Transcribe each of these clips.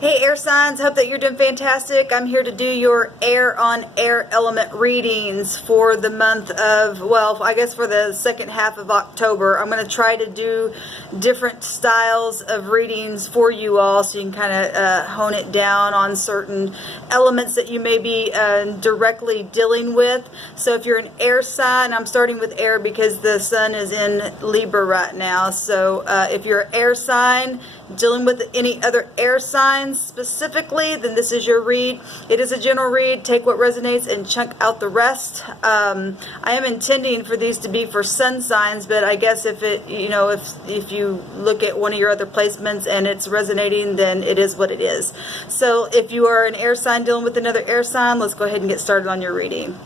Hey air signs, hope that you're doing fantastic. I'm here to do your air on air element readings for the month of, well, I guess for the second half of October. I'm going to try to do different styles of readings for you all so you can kind of hone it down on certain elements that you may be directly dealing with. So if you're an air sign, I'm starting with air because the sun is in Libra right now. So if you're an air sign dealing with any other air signs specifically, then this is your read. It is a general read. Take what resonates and chunk out the rest. I am intending for these to be for sun signs, but I guess if it, if you look at one of your other placements and it's resonating, then it is what it is. So if you are an air sign dealing with another air sign, let's go ahead and get started on your reading.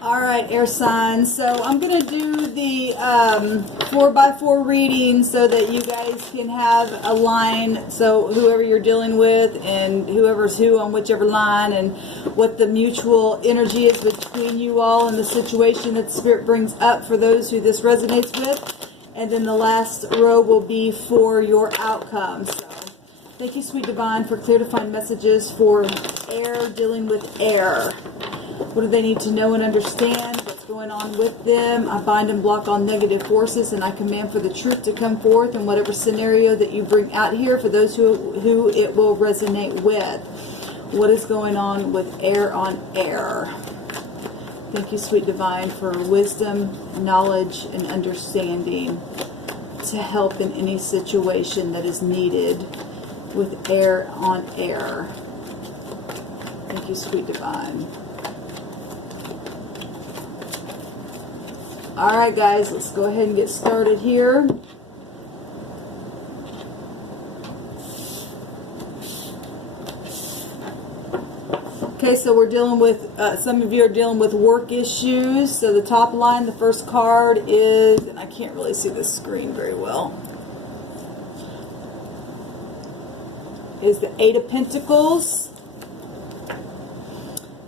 Alright, air signs, so I'm going to do the 4x4 reading so that you guys can have a line, so whoever you're dealing with and whoever's who on whichever line, and what the mutual energy is between you all and the situation that Spirit brings up for those who this resonates with. And then the last row will be for your outcome. So thank you, Sweet Divine, for clear defined messages for air dealing with air. What do they need to know and understand? What's going on with them? I bind and block all negative forces, and I command for the truth to come forth in whatever scenario that you bring out here for those who it will resonate with. What is going on with air on air? Thank you, Sweet Divine, for wisdom, knowledge, and understanding to help in any situation that is needed with air on air. Thank you, Sweet Divine. Alright guys, let's go ahead and get started here. Okay, so we're dealing with, some of you are dealing with work issues. So the top line, the first card is, and I can't really see the screen very well, is the Eight of Pentacles,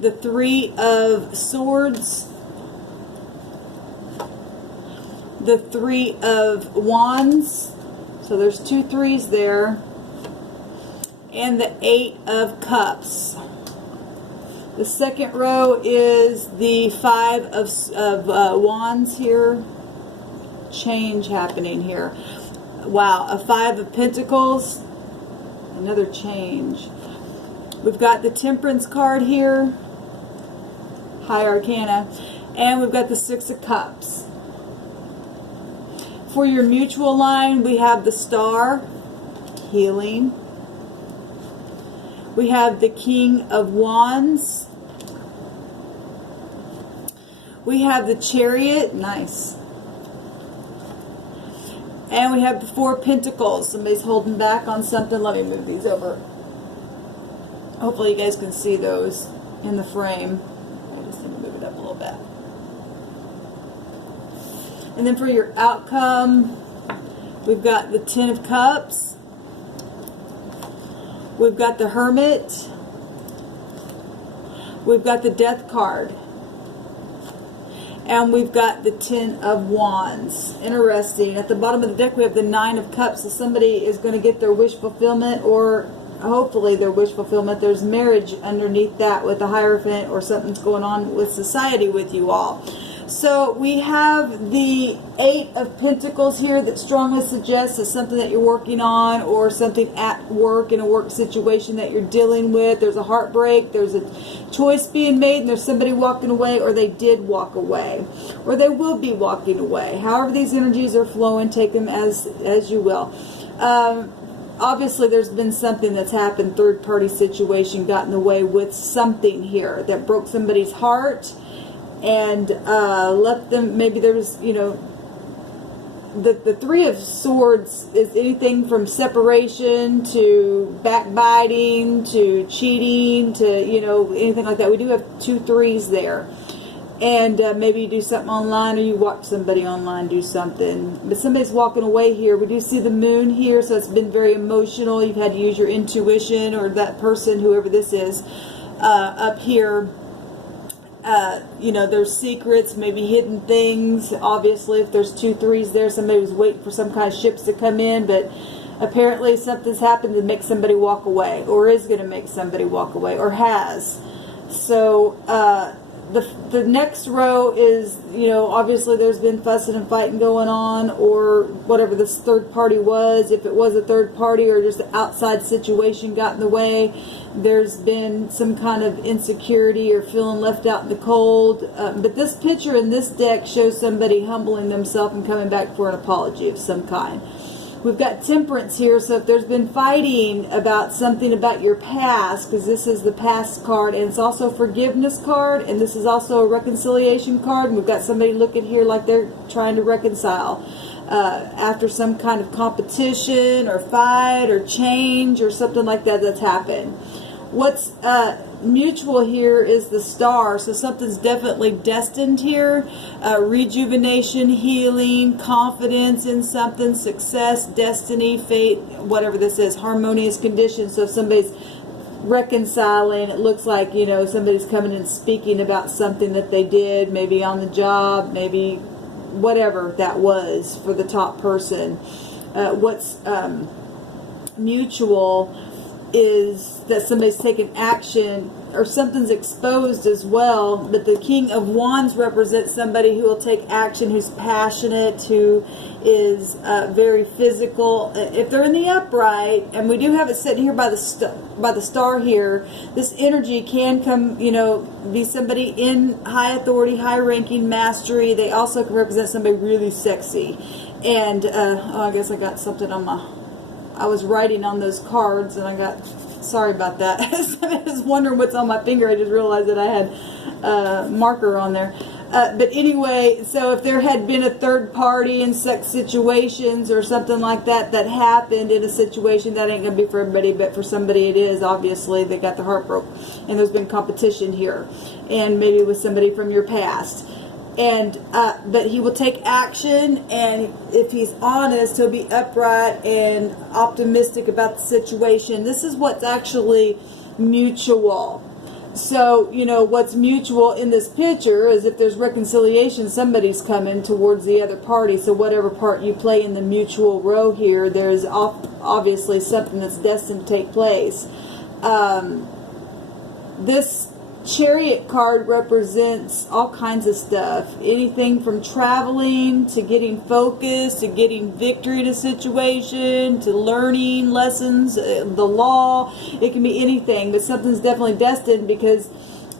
the Three of Swords, the Three of Wands, so there's two threes there, and the Eight of Cups. The second row is the Five of Wands here. Change happening here. Wow, a Five of Pentacles, another change. We've got the Temperance card here, High Arcana, and we've got the Six of Cups. For your mutual line, we have the Star, healing. We have the King of Wands. We have the Chariot, nice. And we have the Four of Pentacles. Somebody's holding back on something. Let me move these over. Hopefully you guys can see those in the frame. I just need to move it up a little bit. And then for your outcome, we've got the Ten of Cups. We've got the Hermit. We've got the Death card. And we've got the Ten of Wands. Interesting. At the bottom of the deck, we have the Nine of Cups. So somebody is going to get their wish fulfillment, or hopefully their wish fulfillment. There's marriage underneath that with the Hierophant, or something's going on with society with you all. So we have the Eight of Pentacles here that strongly suggests it's something that you're working on, or something at work, in a work situation that you're dealing with. There's a heartbreak, there's a choice being made, and there's somebody walking away, or they did walk away, or they will be walking away. However these energies are flowing, take them as you will. Obviously there's been something that's happened, third-party situation got in the way with something here that broke somebody's heart and left them. Maybe there was, the Three of Swords is anything from separation to backbiting to cheating to, anything like that. We do have two threes there. And maybe you do something online, or you watch somebody online do something. But somebody's walking away here. We do see the Moon here, so it's been very emotional. You've had to use your intuition, or that person, whoever this is, up here. There's secrets, maybe hidden things. Obviously, if there's two threes there, somebody was waiting for some kind of ships to come in. But Apparently something's happened to make somebody walk away, or is going to make somebody walk away, or has. So the next row is, you know, obviously there's been fussing and fighting going on, or whatever this third party was, if it was a third party or just an outside situation got in the way. There's been some kind of insecurity or feeling left out in the cold. But this picture in this deck shows somebody humbling themselves and coming back for an apology of some kind. We've got Temperance here, so if there's been fighting about something about your past, because this is the past card, and it's also a forgiveness card, and this is also a reconciliation card, and we've got somebody looking here like they're trying to reconcile after some kind of competition or fight or change or something like that that's happened. What's mutual here is the Star, so something's definitely destined here. Rejuvenation, healing, confidence in something, success, destiny, fate, whatever this is, harmonious conditions. So if somebody's reconciling, it looks like, you know, somebody's coming and speaking about something that they did, maybe on the job, maybe whatever that was for the top person. What's mutual is that somebody's taken action or something's exposed as well, but the King of Wands represents somebody who will take action, who's passionate, who is very physical. If they're in the upright, and we do have it sitting here by the star here, this energy can come, you know, be somebody in high authority, high ranking, mastery. They also can represent somebody really sexy. And oh, I guess I got something on my, I was writing on those cards and I got, sorry about that. I was wondering what's on my finger. I just realized that I had a marker on there. But anyway, so if there had been a third party in sex situations or something like that that happened in a situation, that ain't going to be for everybody, but for somebody it is. Obviously, they got their heart broke. And there's been competition here. And maybe with somebody from your past. And but he will take action, and if he's honest, he'll be upright and optimistic about the situation. This is what's actually mutual. So, you know, what's mutual in this picture is if there's reconciliation, somebody's coming towards the other party. So whatever part you play in the mutual row here, there's obviously something that's destined to take place. This Chariot card represents all kinds of stuff. Anything from traveling to getting focused to getting victory in a situation to learning lessons, the law. It can be anything, but something's definitely destined because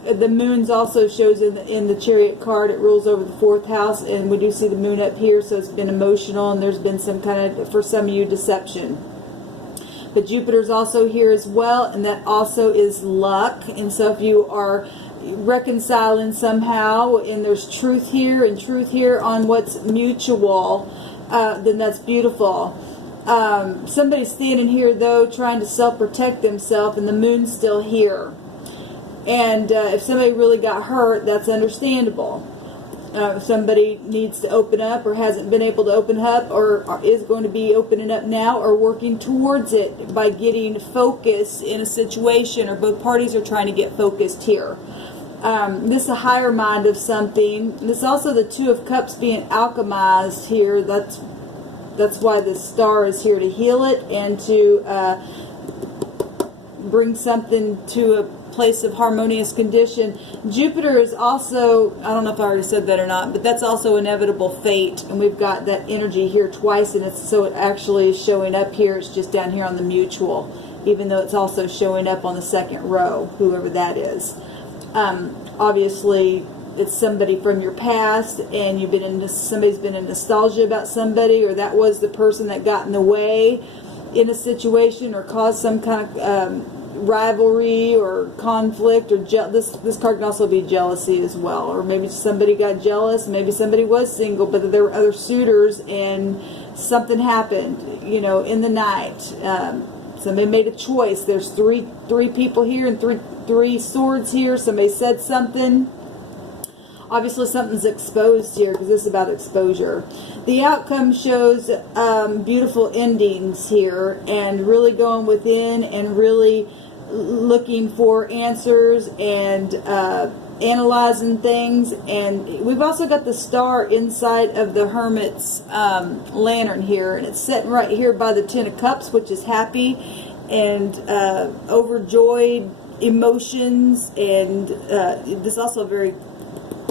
the moon's also shows in the Chariot card. It rules over the 4th house, and we do see the moon up here, so it's been emotional, and there's been some kind of, for some of you, deception. But Jupiter's also here as well, and that also is luck. And so if you are reconciling somehow, and there's truth here and truth here on what's mutual, then that's beautiful. Somebody's standing here, though, trying to self-protect themselves, and the moon's still here. And if somebody really got hurt, that's understandable. If somebody needs to open up or hasn't been able to open up or is going to be opening up now or working towards it by getting focus in a situation, or both parties are trying to get focused here. This is a higher mind of something. This is also the 2 of Cups being alchemized here. That's why the Star is here, to heal it and to bring something to a place of harmonious condition. Jupiter is also, I don't know if I already said that or not, but that's also inevitable fate, and we've got that energy here twice, and it's, so it actually is showing up here. It's just down here on the mutual, even though it's also showing up on the 2nd row, whoever that is. Obviously it's somebody from your past, and you've been in, somebody's been in nostalgia about somebody, or that was the person that got in the way in a situation or caused some kind of rivalry or conflict, or this card can also be jealousy as well, or maybe somebody got jealous, maybe somebody was single but there were other suitors and something happened, you know, in the night. Somebody made a choice. There's three people here and three swords here. Somebody said something. Obviously something's exposed here because this is about exposure. The outcome shows beautiful endings here, and really going within and really looking for answers and analyzing things. And we've also got the star inside of the Hermit's lantern here, and it's sitting right here by the Ten of Cups, which is happy and overjoyed emotions. And this is also a very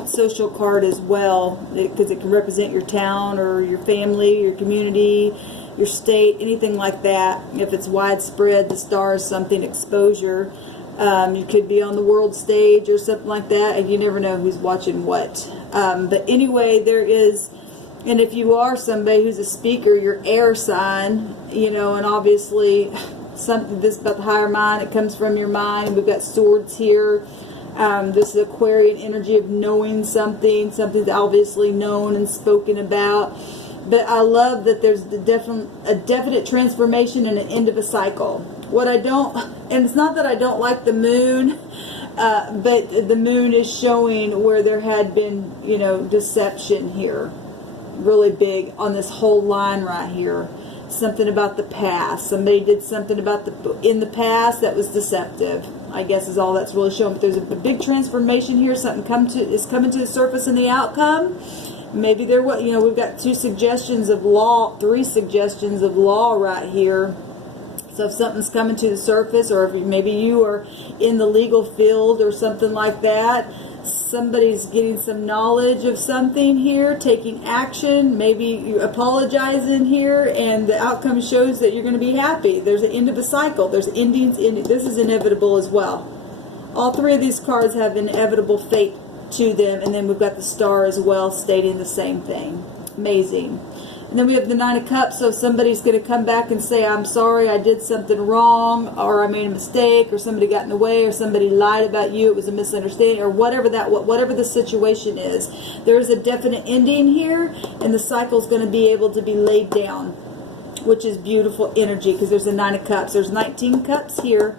social card as well, because it can represent your town or your family, your community, your state, anything like that. If it's widespread, the star is something exposure. You could be on the world stage or something like that, and you never know who's watching what. But anyway, there is, and if you are somebody who's a speaker, your air sign, you know, and obviously something, this about the higher mind, it comes from your mind. We've got swords here. This is Aquarian energy of knowing something, something that's obviously known and spoken about. But I love that there's a definite transformation and an end of a cycle. What I don't, and it's not that I don't like the moon, but the moon is showing where there had been, you know, deception here, really big on this whole line right here. Something about the past. Somebody did something about in the past that was deceptive, I guess, is all that's really showing. But there's a big transformation here. Something is coming to the surface in the outcome. Maybe there was, you know, we've got 2 suggestions of law, 3 suggestions of law right here. So if something's coming to the surface, or if maybe you are in the legal field or something like that, somebody's getting some knowledge of something here, taking action, maybe you apologizing here, and the outcome shows that you're going to be happy. There's an end of a cycle. There's endings. This is inevitable as well. All 3 of these cards have inevitable fate to them, and then we've got the star as well stating the same thing. Amazing. And then we have the Nine of Cups, so somebody's going to come back and say, I'm sorry, I did something wrong, or I made a mistake, or somebody got in the way, or somebody lied about you, it was a misunderstanding, or whatever the situation is. There's a definite ending here, and the cycle is going to be able to be laid down, which is beautiful energy, because there's a Nine of Cups. There's 19 cups here.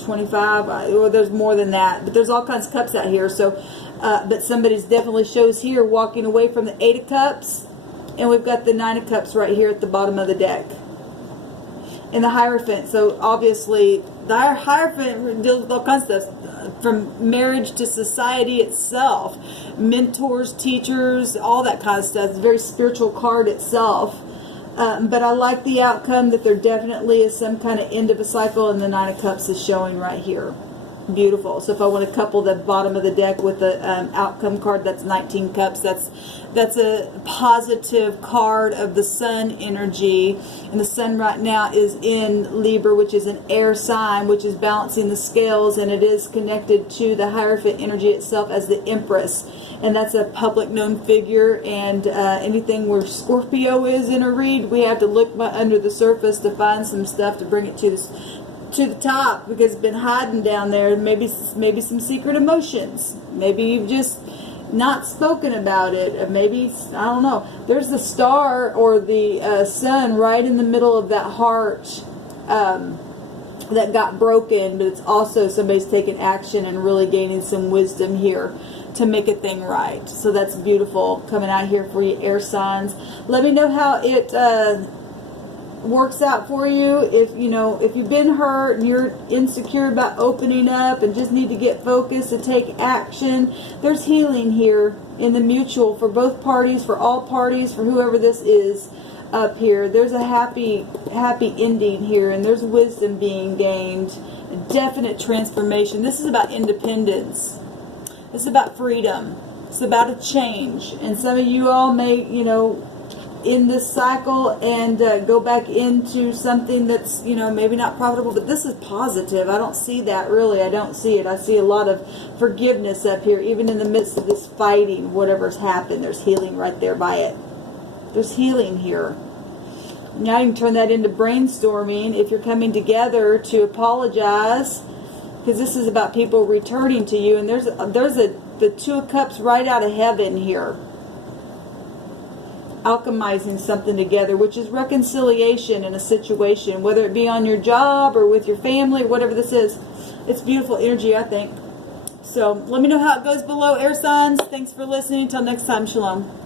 25, or there's more than that, but there's all kinds of cups out here. So but somebody's definitely shows here walking away from the 8 of Cups, and we've got the 9 of Cups right here at the bottom of the deck, and the Hierophant. So obviously the Hierophant deals with all kinds of stuff, from marriage to society itself, mentors, teachers, all that kind of stuff. It's a very spiritual card itself. But I like the outcome, that there definitely is some kind of end of a cycle, and the Nine of Cups is showing right here. Beautiful. So if I want to couple the bottom of the deck with the outcome card, that's 19 cups. That's a positive card of the sun energy, and the sun right now is in Libra, which is an air sign, which is balancing the scales, and it is connected to the Hierophant energy itself as the Empress. And that's a public known figure, and anything where Scorpio is in a read, we have to look under the surface to find some stuff to bring it to the top, because it's been hiding down there. Maybe some secret emotions. Maybe you've just not spoken about it. Maybe, I don't know. There's the star or the sun right in the middle of that heart that got broken, but it's also somebody's taking action and really gaining some wisdom here to make a thing right. So that's beautiful coming out here for you, air signs. Let me know how it works out for you. If you've been hurt and you're insecure about opening up and just need to get focused to take action, there's healing here in the mutual for both parties, for all parties, for whoever this is up here. There's a happy ending here, and there's wisdom being gained, a definite transformation. This is about independence. This is about freedom. It's about a change. And some of you all may, in this cycle and go back into something that's, maybe not profitable, but this is positive. I don't see that, really. I don't see it. I see a lot of forgiveness up here, even in the midst of this fighting, whatever's happened. There's healing right there by it. There's healing here. Now you can turn that into brainstorming if you're coming together to apologize, because this is about people returning to you. And there's the Two of Cups right out of heaven here, alchemizing something together, which is reconciliation in a situation, whether it be on your job or with your family, whatever this is. It's beautiful energy, I think. So let me know how it goes below, air signs. Thanks for listening. Until next time, shalom.